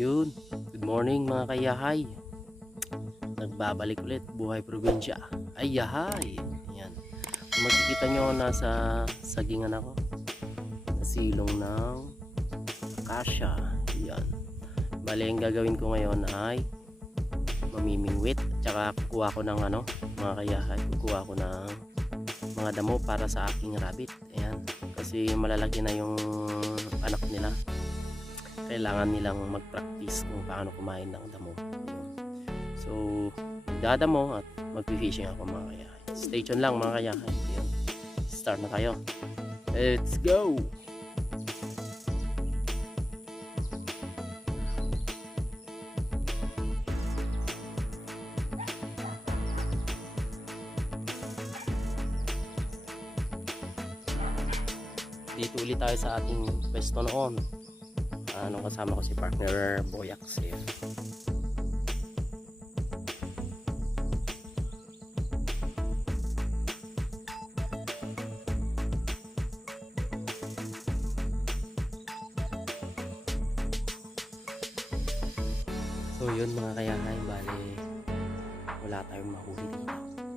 Yun, good morning mga kayahay. Nagbabalik ulit buhay probinsya. Ay yahay. Yan. Kung makikita nyo, nasa sagingan ako. Sa silong ng akasya. Yan. Bale, ang gagawin ko ngayon ay mamimingwit. Tsaka kukuha ko ng mga kayahay. Kukuha ko ng mga damo para sa aking rabbit. Ayan. Kasi malalaki na yung anak nila. Kailangan nilang mag-practice kung paano kumain ng damo. So, magdadamo at mag-fishing ako mga kayahay. Stay tuned lang mga kayahay. Start na tayo. Let's go! Dito ulit tayo sa ating pwesto noon. Kasama ko si partner Boyax. So yun mga kayahay, bali wala tayong mahuli dito.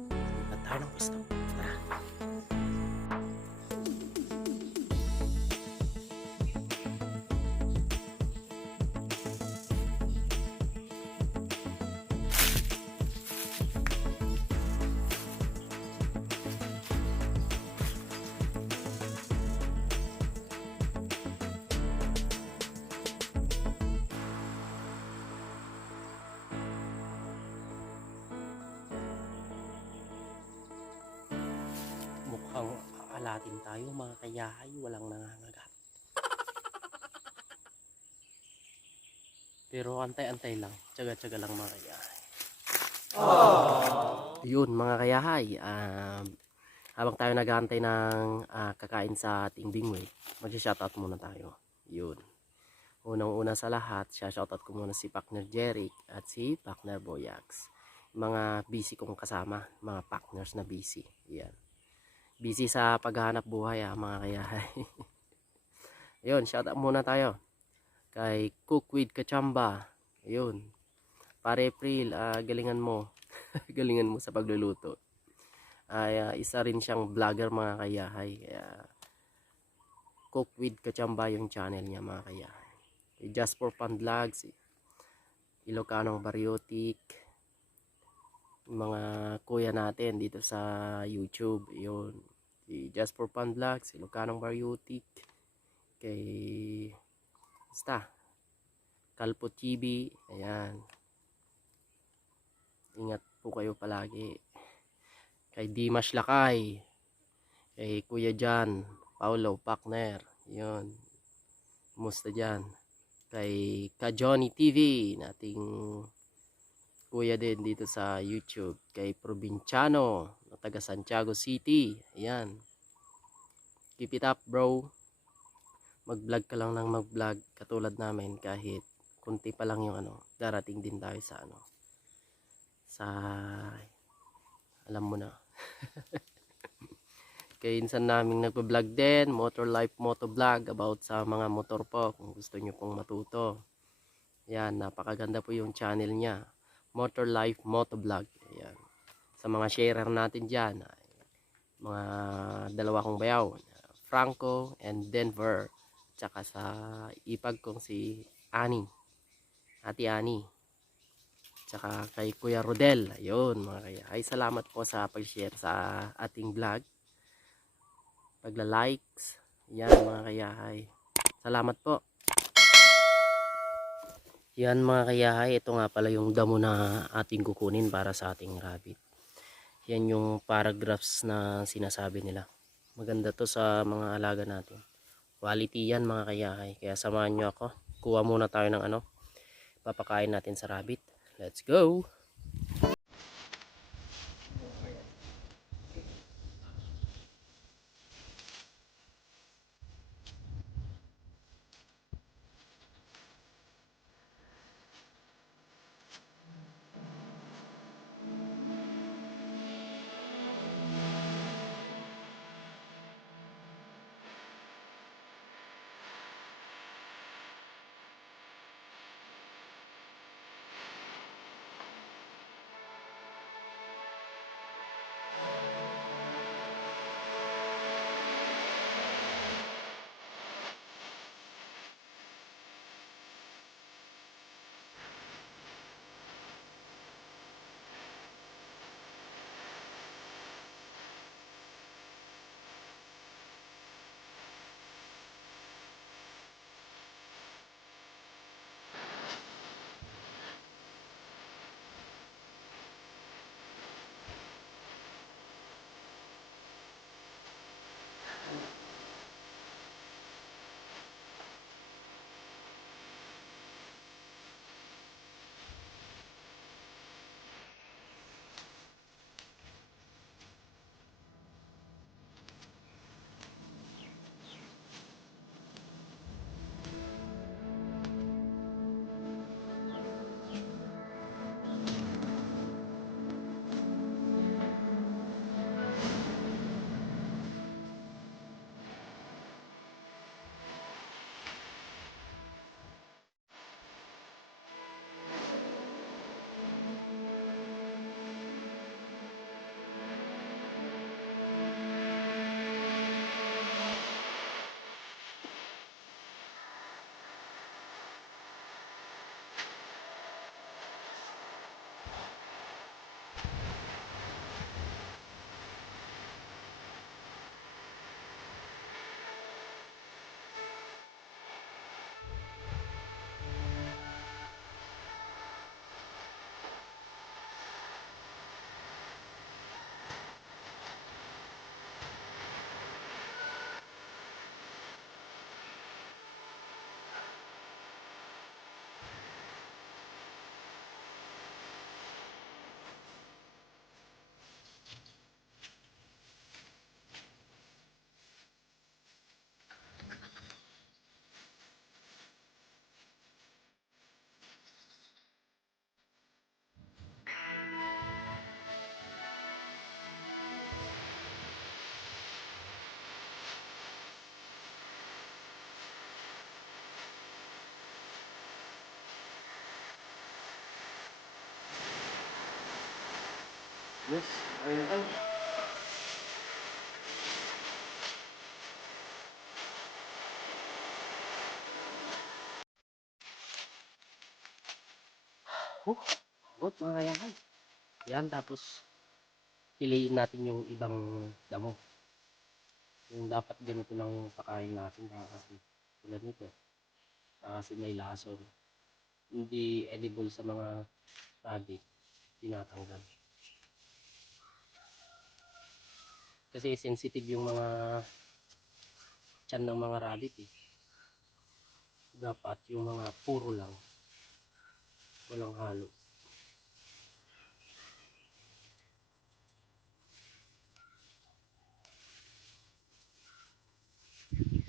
Lipat tayo ng pwesto. Tara. Mukhang aalatin tayo mga kayahay, walang nangangagat. Pero antay-antay lang, tsaga-tsaga lang mga kayahay. Yun mga kayahay, habang tayo nag-aantay ng kakain sa ating bingwit, mag-shoutout muna tayo. Yun. Unang-una sa lahat, shoutout ko muna si partner Jeric at si partner Boyax. Mga busy kong kasama, mga partners na busy. Yan. Busy sa paghahanap buhay mga kayahay. Yun, shoutout muna tayo kay Cook with Kachamba. Yun. Pare April, galingan mo. Galingan mo sa pagluluto. Isa rin siyang vlogger mga kayahay. Cook with Kachamba yung channel niya mga kayahay. Just for Fun Vlogs, Ilocanong Baryotik, mga kuya natin dito sa YouTube. Yun. Just for Fun Vlogs, Ilocanong Baryotik, kay basta Kalpo TV. Ayan, ingat po kayo palagi. Kay Dimash Lakay, kay Kuya Jan Paulo partner. Yun, kumusta dyan? Kay Ka Johnny TV, nating kuya din dito sa YouTube. Kay Provinciano na taga Santiago City. Ayan, keep it up bro. Mag vlog ka lang ng mag vlog katulad namin, kahit kunti pa lang yung darating din tayo sa sa alam mo na. Kaya insan naming nagpa-vlog din, Motor Life Moto Vlog, about sa mga motor po kung gusto nyo pong matuto. Yan, napakaganda po yung channel niya, Motor Life Moto Vlog. Ayan. Sa mga sharer natin dyan, mga dalawa kong bayaw, Franco and Denver, tsaka sa ipag kong si Ani, Ate Ani, tsaka kay Kuya Rodel. Ayun mga kaya, ay salamat po sa pag-share sa ating vlog, pagla-likes. Yan mga kayahay, salamat po. Yan mga kayahay, ito nga pala yung damo na ating kukunin para sa ating rabbit. Yan yung paragraphs na sinasabi nila. Maganda to sa mga alaga natin. Quality yan mga kayahay. Kaya samahan nyo ako. Kuha muna tayo ng papakain natin sa rabbit. Let's go! Yes, ayun ay. Good mga kayahay. Yan, tapos piliin natin yung ibang damo. Yung dapat ganito lang pakain natin kasi tulad nito. Kasi may lason. Hindi edible sa mga rabbit. Tinatanggal. Kasi sensitive yung mga tiyan ng mga rabbit eh. Dapat yung mga puro lang. Walang halo.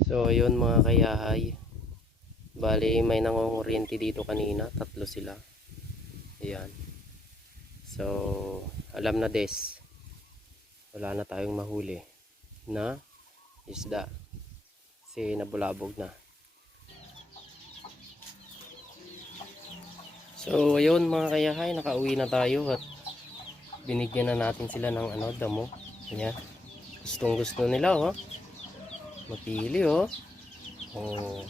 So ayun mga kayahay. Bali may nangunguryente dito kanina. 3 sila. Ayan. So alam na des. Wala na tayong mahuli na isda. Kasi nabulabog na. So ayun mga kayahay. Nakauwi na tayo at binigyan na natin sila ng damo. Ayan. Gustong gusto nila oh. Mapili oh. Oh.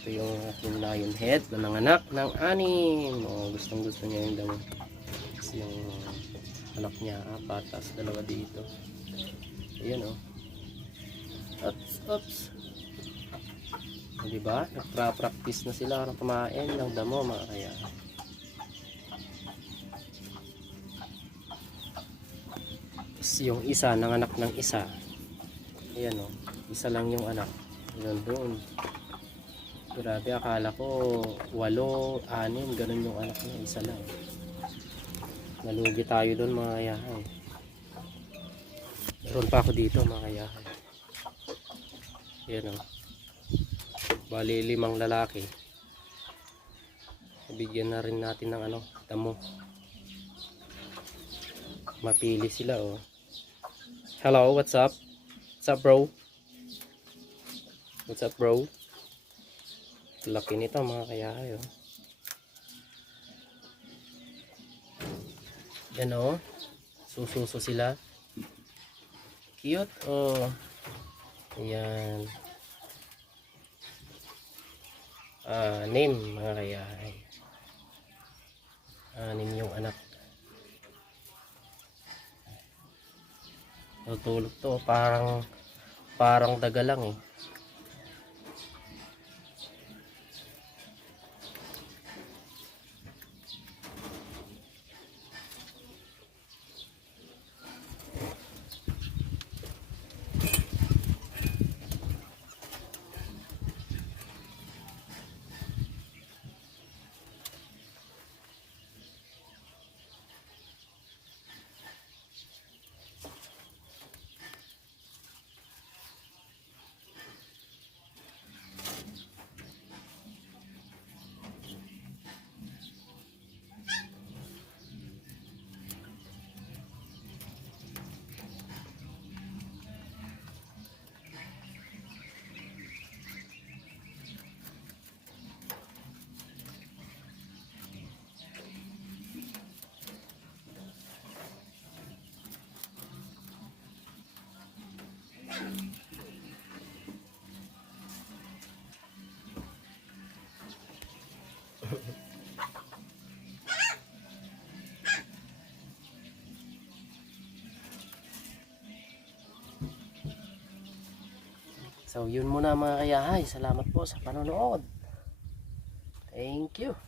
Ito yung ating lion head na nanganak ng 6. Oh, gustong gusto niya yung damo. Kasi yung anak niya 4 tapos 2 dito. Ayan oh. Oops. Diba? Nagpa-practice na sila para kumain ng damo mga kaya. Tapos yung isa nanganak ng isa. Ayan oh. Isa lang yung anak. Ayan doon. Grabe, akala ko 8, 6, ganun yung anak niya, isa lang. Nalugi tayo doon mga kayahay. Meron pa ako dito mga kayahay. Ayan o. Bali 5 lalaki. Bigyan na rin natin ng damo. Mapili sila o. Hello, what's up? What's up bro? What's up bro? Laki nito mga kayahay oh. Yan oh. Sususo sila. Cute oh. Ayan. Name mga kayahay. 6 yung anak. Tutulog to. Parang daga lang eh. So yun muna mga kayahay. Salamat po sa panonood. Thank you.